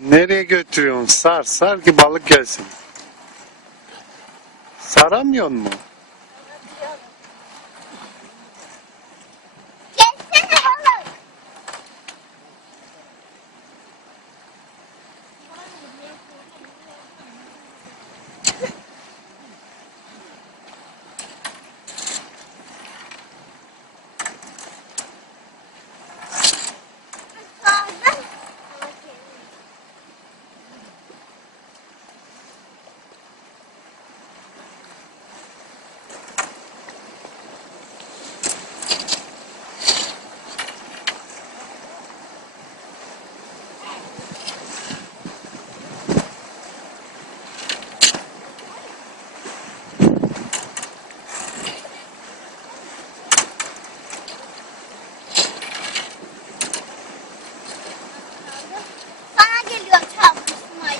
Nereye götürüyorsun? Sar sar ki balık gelsin. Saramıyor mu?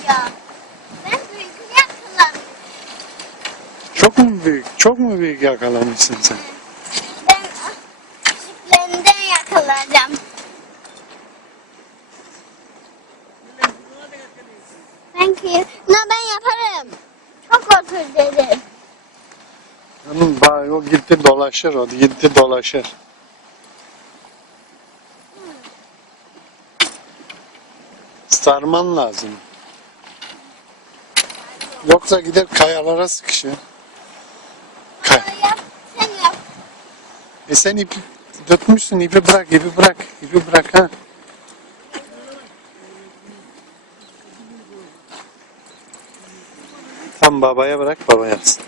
Ben büyük. Çok mu büyük? Çok mu büyük yakalamışsın sen? Ben küçüklerinden yakalayacağım. Thank you. No ben yaparım. Çok özür dilerim. Hanım bak o gitti dolaşır o gitti dolaşır. Sarman lazım. Yoksa gider kayalara sıkışır. Kay. Sen yap. Sen yap. E sen ipi tutmuşsun ipi bırak ipi bırak ipi bırak ha. Tam babaya bırak baba yapsın.